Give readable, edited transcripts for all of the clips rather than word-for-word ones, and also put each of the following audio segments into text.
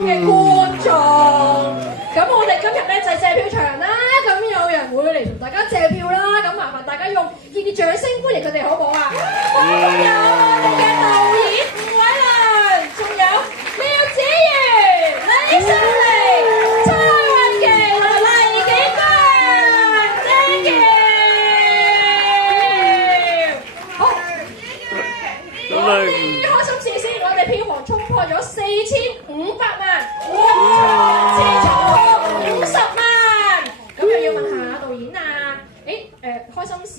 嘅觀眾。咁我哋今日咧就係借票場啦，咁有人會嚟同大家借票啦，咁麻煩大家用熱烈掌聲歡迎佢哋好唔好啊？歡迎我哋嘅導演吳偉倫，仲有廖子瑜、李秀玲、蔡慧琪同黎景亮 ，thank you。好，我哋開心事先，我哋票房衝破咗4500萬，哇！次衝破50萬，咁又要問下導演啊？開心事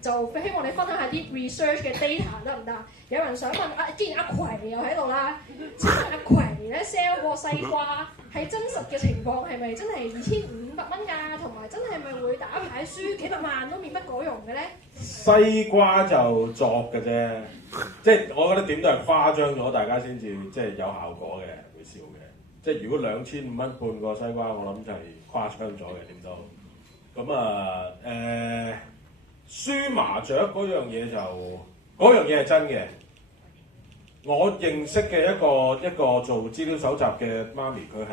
就希望你分享下啲 research 嘅 data 得唔得？有人想問啊，既然阿葵又喺度啦，請問阿葵咧 sell 個西瓜係真實嘅情況係咪真係2500蚊㗎？同埋真係咪會打牌輸幾百萬都面不改容嘅咧？西瓜就作嘅啫，即係我覺得點都係誇張咗，大家先至即係有效果嘅，會笑嘅。即係如果2500蚊半個西瓜，我諗就係誇張咗嘅點都。咁啊輸麻雀嗰樣嘢係真嘅。我認識嘅一個做資料搜集嘅媽咪，佢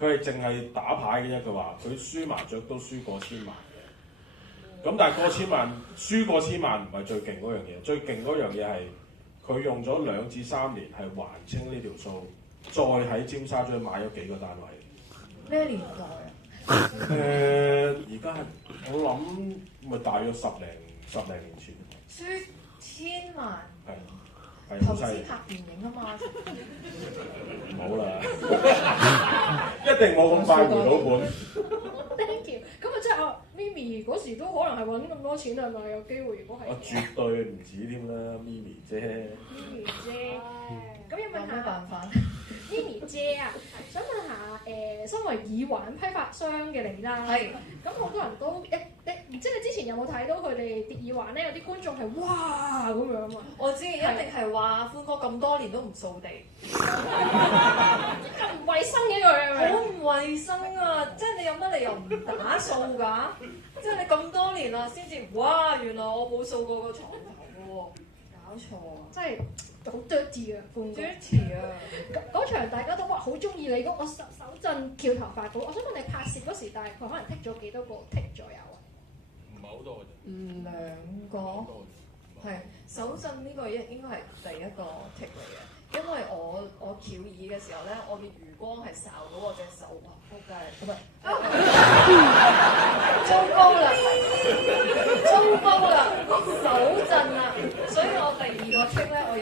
係淨係打牌嘅啫。佢話佢輸麻雀都輸過千萬嘅。咁但係過千萬輸過千萬唔係最勁嗰樣嘢，最勁嗰樣嘢係佢用咗2至3年係還清呢條數，再喺尖沙咀買咗幾個單位。咩年代啊？而家係我諗咪大約十零年前。輸千萬，係投資拍電影啊嘛，唔好啦，一定冇咁快回到本。Thank you。咁啊，即係啊，Mimi 嗰時都可能係揾咁多錢係咪？有機會如果係。我絕對唔止添啦，Mimi 姐。Mimi 姐，咁要問下辦法 Mimi 姐啊，想問下身為耳環批發商嘅你啦，係，咁好多人都唔知你之前有冇睇到佢哋跌耳環咧？有啲觀眾係哇咁樣啊！我知一定係話歡哥咁多年都唔掃地，咁唔衞生嘅佢係咪？好唔衞生啊！即係你有乜理由唔打掃㗎？即係你咁多年啦，先至哇！原來我冇掃過個床頭嘅喎，搞錯啊！真係好 dirty 啊，歡哥 dirty 啊！嗰場大家都話好中意你嗰個手震翹頭髮嗰，我想問你拍攝嗰時大概可能剔咗幾多個剔左右啊？唔係好多嘅啫。兩個係手震呢個應該係第一個剔嚟嘅，因為我翹耳嘅時候咧，我嘅餘光係睄到我隻手，哇！仆街，唔係糟糕啦，手震啦，所以我第二個剔咧，我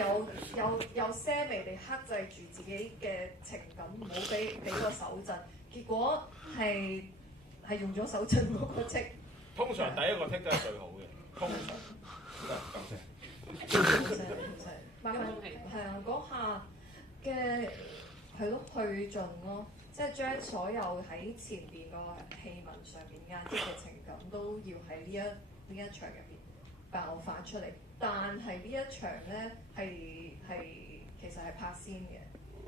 有些微地克制住自己嘅情感，唔好俾個手震，結果係用咗手震嗰個剔。通常第一個剔都係最好嘅，通常。麻煩係啊，嗰下嘅係咯，去盡咯，即係將所有喺前邊個戲文上面壓抑嘅情感都要喺呢一場入邊爆發出嚟。但係呢一場咧係其實係拍先嘅，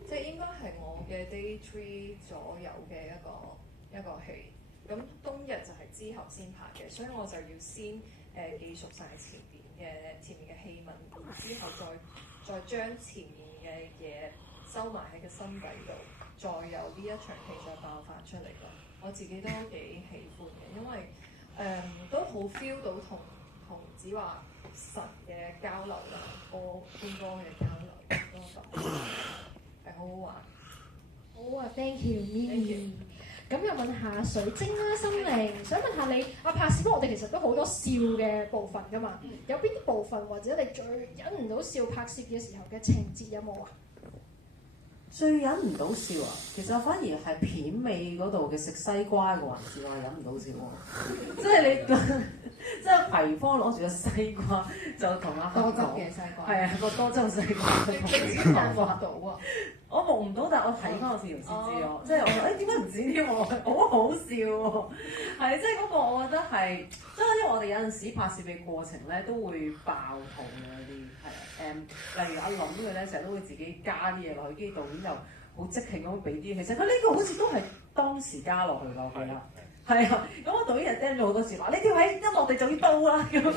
即係應該係我嘅 day 3左右嘅一個戲。咁冬日就係之後先拍嘅，所以我就要先記熟晒前面嘅戲文，然之後再將前面嘅嘢收埋喺個心底度，再由呢一場戲再爆發出嚟咯。我自己都幾喜歡嘅，因為都好 feel 到同子華神嘅交流啦，歡哥嘅交流都係好好玩。好啊 ，thank you，Mimi。咁又問下水晶啦，心靈，想問下你拍攝我哋其實都好多笑嘅部分㗎嘛，有邊啲部分或者你最忍唔到笑拍攝嘅時候嘅情節有冇啊？最忍唔到笑啊！其實我反而係片尾嗰度嘅食西瓜嘅環節，我係忍唔到笑喎。即係你即係葵芳攞住個西瓜就同阿多汁嘅西瓜，係啊個多汁西瓜，佢同阿到啊！我目唔到，但係我睇翻個視頻先知咯。即係我話點解唔知添喎？好好笑喎！係即係嗰個我覺得係，即係因為我哋有陣時拍攝嘅過程咧都會爆肚嘅嗰啲係例如阿林佢咧成日都會自己加啲嘢落去，跟住導演就好即興咁俾啲，其實佢呢個好似都係當時加落去㗎，我記得。係啊，咁我導演就釘咗好多次，話呢條位一落地就要刀啦，咁佢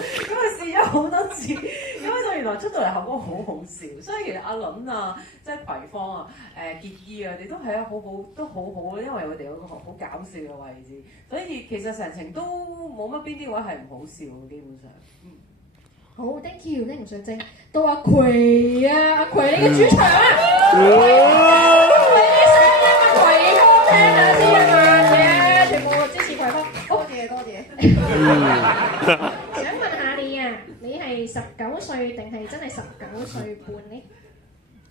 試咗好多次，咁就原來出到嚟效果好好笑，所以其實阿倫啊，即係葵芳啊、傑伊啊，佢哋都係都好好，因為佢哋有個好搞笑嘅位置，所以其實成程都冇乜邊啲位係唔好笑嘅，基本上。好 ，thank you，呢唔上正到阿葵啊，阿葵你嘅主場啊，葵啲聲音啊，葵芳聽下先啊嘛，嘢，全部支持葵芳，多謝。想問下你啊，你係19歲定係真係19歲半呢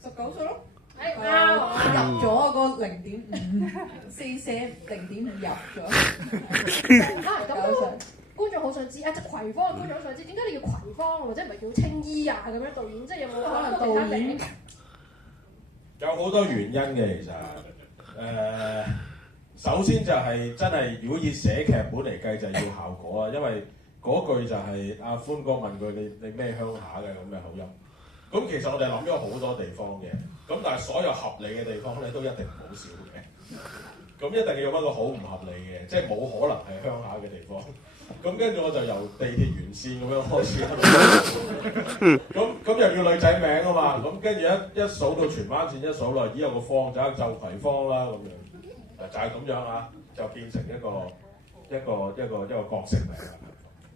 19歲咯。啱，入咗個0.5，4 0.5入咗。咁都觀眾好想知啊！即係葵芳嘅觀眾好想知，點解你叫葵芳或者唔係叫青衣啊？咁樣導演即係有冇可能導演？有好多原因嘅其實，首先就係真係如果以寫劇本嚟計就係要效果啊，因為嗰句就係阿歡哥問佢你咩鄉下嘅咁嘅口音，咁其實我哋諗咗好多地方嘅，咁但係所有合理嘅地方咧都一定唔好笑嘅，咁一定要用一個好唔合理嘅，即係冇可能係鄉下嘅地方。咁跟住我就由地鐵沿線咁樣開始喺度，咁又要女仔名啊嘛，咁跟住一數到荃灣線一數落，已經有個芳就葵芳啦咁樣，就係咁樣啊，就變成一個角色名啦。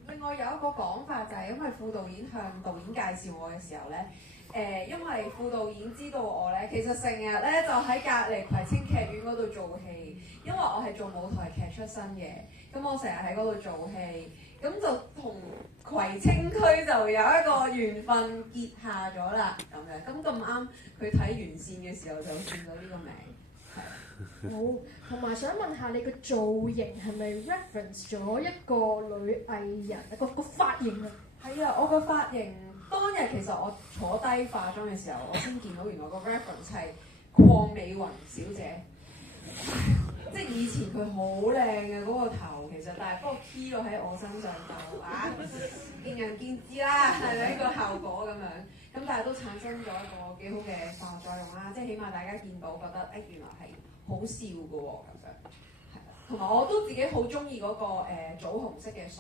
另外有一個講法就係因為副導演向導演介紹我嘅時候咧，因為副導演知道我咧，其實成日咧就喺隔離葵青劇院嗰度做戲，因為我係做舞台劇出身嘅，咁我成日喺嗰度做戲，咁就同葵青區就有一個緣分結下咗啦，咁樣，咁啱佢睇完線嘅時候就見到呢個名。好，同埋想問下你個造型係咪 reference 咗一個女藝人個髮型啊？係啊，我個髮型當日其實我坐低化妝嘅時候，我先見到原來個 reference 係鄺美雲小姐，即係以前佢好靚嘅嗰個頭，其實但係不過 key 咗喺我身上就見仁見智啦，係咪呢個效果咁樣？咁但係都產生咗一個幾好嘅化學作用啦，即係起碼大家見到覺得原來係好笑嘅喎咁樣，係啦，同埋我都自己好中意嗰個棗紅色嘅唇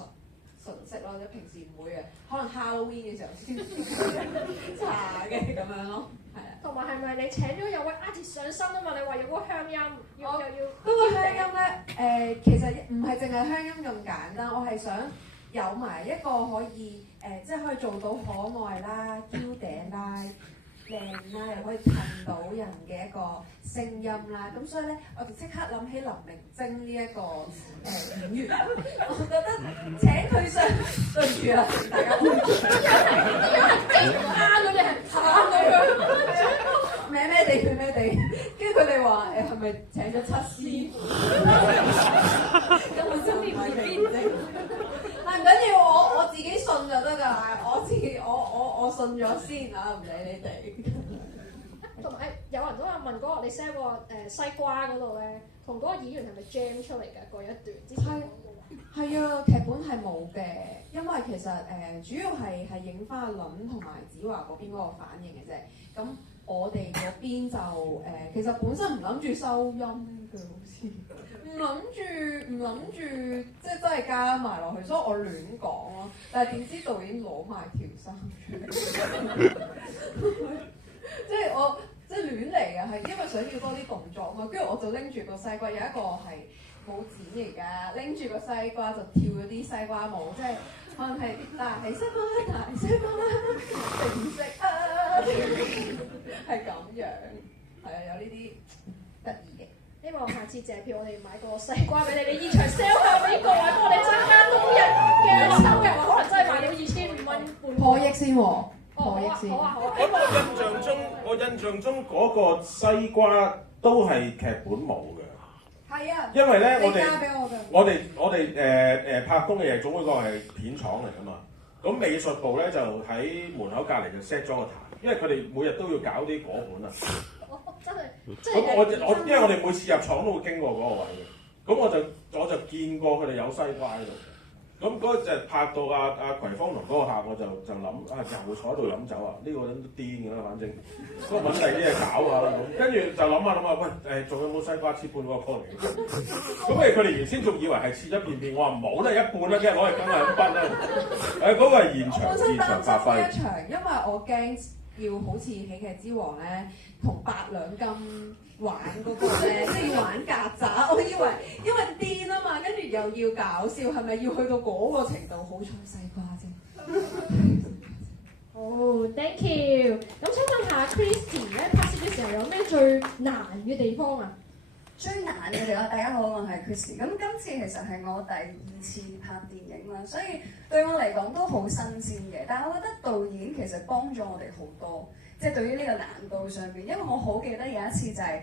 色咯，即係平時唔會嘅，可能 Halloween 嘅時候先搽嘅咁樣咯，係啊。同埋係咪你請咗有位 artist 上身啊嘛？你話有個鄉音，又要嗰個鄉音咧，其實唔係淨係鄉音咁簡單，我係想有埋一個可以即係可以做到可愛啦、嬌嗲啦、靚啦，又可以氹到人嘅一個聲音啦。咁所以咧，我就即刻諗起林明禎呢一個演員，我覺得請佢上，對唔住啊，大家好。蝦佢哋係蝦咁樣，咩地，跟住佢哋話係咪請咗七師傅？根本就唔係明禎。但唔緊要，我自己信就得㗎，我信咗先啊，唔理你哋。同埋有人都有問嗰個你 send 個西瓜嗰度咧，同嗰個演員係咪 jam 出嚟嘅嗰一段？之前係啊，劇本係冇嘅，因為其實主要係影翻阿倫同埋子華嗰邊嗰個反應嘅啫。咁我哋嗰邊就其實本身唔諗住收音嘅，好似唔諗住即係真係加埋落去，所以我亂講咯。但係點知導演攞埋條衫出嚟，即係亂嚟嘅，係因為想要多啲動作嘛。跟住我就拎住個西瓜，有一個係冇剪嚟㗎，拎住個西瓜就跳咗啲西瓜舞，即係可能係大西瓜定食啊，係咁樣，係啊，有呢啲得意嘅。希望下次借票，我哋買個西瓜俾你，你現場 sell 下俾各位，幫我哋增加東日嘅收入，可能真係賣到2500蚊半破億先喎，破億先。好啊！我印象中嗰個西瓜都係劇本冇嘅。係啊，因為咧，我哋拍工嘅夜總會個係片廠嚟㗎嘛，咁美術部咧就喺門口隔離就 set 咗個台，因為佢哋每日都要搞啲果盤啊。真係，咁因為我哋每次入廠都會經過嗰個位嘅，咁我就見過佢哋有西瓜喺度，咁嗰隻拍到阿葵芳同嗰個客，我就諗又坐喺度飲酒啊！呢個人都癲㗎啦，反正都揾第啲嘢搞下啦咁。跟住就諗下，喂仲有冇西瓜切半嗰個 call 嚟？咁不如佢哋原先仲以為係切一片片，我話冇啦，一半啦，跟住攞嚟羹嚟咁滗啦。嗰個係現場發揮。一場，因為我驚要好似喜劇之王咧，同8兩金玩嗰個咧，即係要玩曱甴。我以為因為癲啊嘛，跟住又要搞笑，係咪要去到嗰個程度？好彩西瓜啫。好 ，thank you。咁想問下 Christy 咧，拍攝嘅時候有咩最難嘅地方啊？最難嘅地方，大家好，我係 Christy。咁今次其實係我第2次拍電影啦，所以對我嚟講都好新鮮嘅。但係我覺得導演其實幫咗我哋好多，即係對於呢個難度上邊，因為我好記得有一次就係、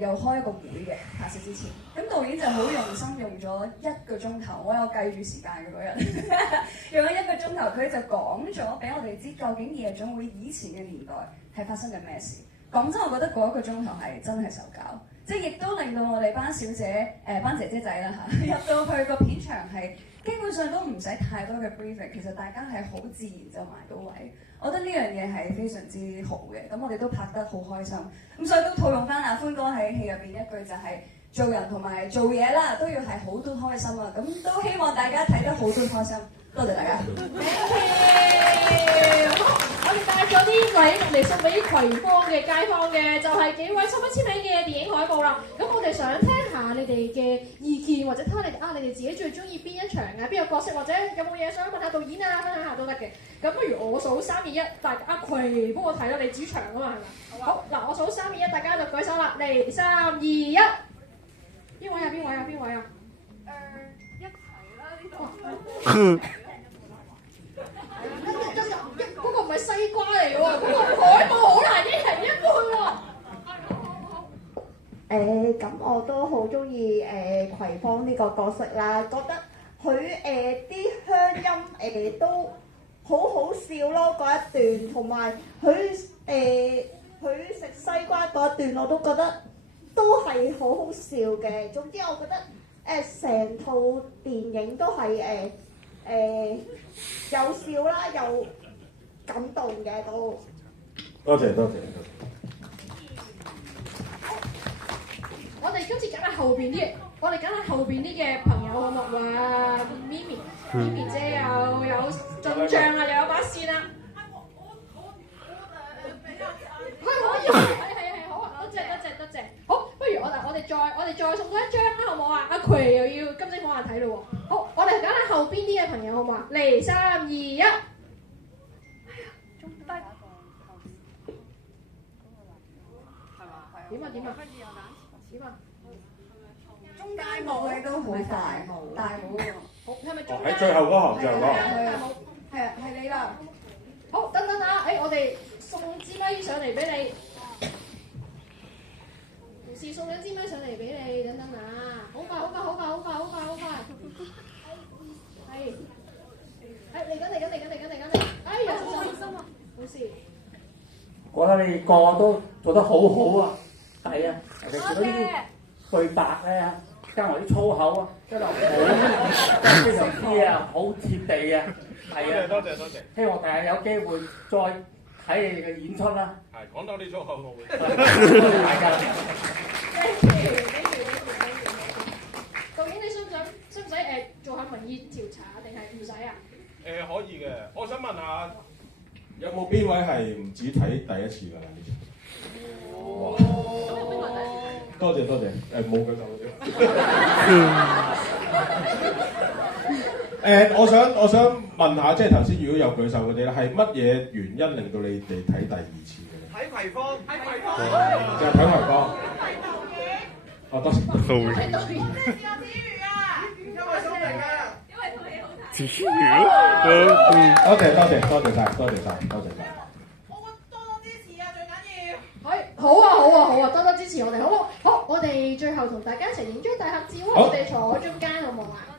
又開一個會嘅拍攝之前，咁導演就好用心用咗1個鐘頭，我有計住時間嘅嗰日，用咗1個鐘頭，佢就講咗俾我哋知究竟夜總會以前嘅年代係發生緊咩事。講真，我覺得嗰1個鐘頭係真係受教。即係亦都令到我哋班小姐、班姐姐仔啦嚇，入到去個片場係基本上都唔使太多嘅 briefing，其實大家係好自然就埋到位。我覺得呢樣嘢係非常之好嘅，咁我哋都拍得好開心。咁所以都套用翻阿歡哥喺戲入邊一句就係、做人同埋做嘢啦，都要係好都開心啊！咁都希望大家睇得好都開心。多謝大家。我哋帶咗啲禮物嚟送俾葵芳嘅街坊嘅，就係幾位親筆簽名嘅電影海報啦。咁我哋想聽下你哋嘅意見，或者睇下你哋自己最中意邊一場啊，邊個角色，或者有冇嘢想問下導演啊，分享下都得嘅。咁不如我數3、2、1，阿葵幫我睇啦，你主場啊嘛係咪？好嗱，我數3、2、1，大家就舉手啦。嚟3、2、1，邊位啊？邊位啊？邊位啊？一齊啦呢度。嗰個唔係西瓜嚟喎，嗰個海報好難一人一半喎。咁我都好中意葵芳呢個角色啦，覺得佢啲鄉音都好好笑咯嗰一段，同埋佢食西瓜嗰一段我都覺得都係好好笑嘅。總之我覺得成套電影都係有笑啦，有感動嘅都。多謝。我哋今次揀喺後邊啲，我哋揀喺後邊啲嘅朋友好唔好啊？咪咪姐有進帳啦，又有把線啦。係，好啊，多謝。好，不如我哋再送多一張啦，好唔好啊？阿葵又要金睛火眼睇咯喎。好，我哋揀喺後邊啲嘅朋友好唔好啊？嚟3、2、1。點啊？中間舞你都好快，大舞喎。好，係咪中間？喺最後嗰行，最後嗰行。係你啦。好，等啊！我哋送支咪上嚟俾你。同事送咗支咪上嚟俾你，等啊！好快！係。嚟緊！哎呀，小心啊！冇事。覺得你個個都做得好好啊！係啊，尤其是嗰啲對白咧，加埋啲粗口啊，真係好，非常之啊，好貼地啊！係啊，多謝。希望第日有機會再睇你哋嘅演出啦。係講多啲粗口我會。大家。Thank you。究竟你使唔使做下民意調查定係唔使啊？可以嘅，我想問下，有冇邊位係唔止睇第一次㗎啦？呢場？哇！多謝，冇舉手我想問下，即係頭先如果有舉手嗰啲咧，係乜嘢原因令到你哋睇第2次嘅咧？睇葵芳。就係睇葵芳。多謝。多謝子瑜啊！因為聰明啊！因為套戲好睇。子瑜。多謝晒。我會多支持啊！最緊要。好啊！多支持我哋，好，我哋最後同大家一齊影張大合照，我哋坐中間好唔好啊？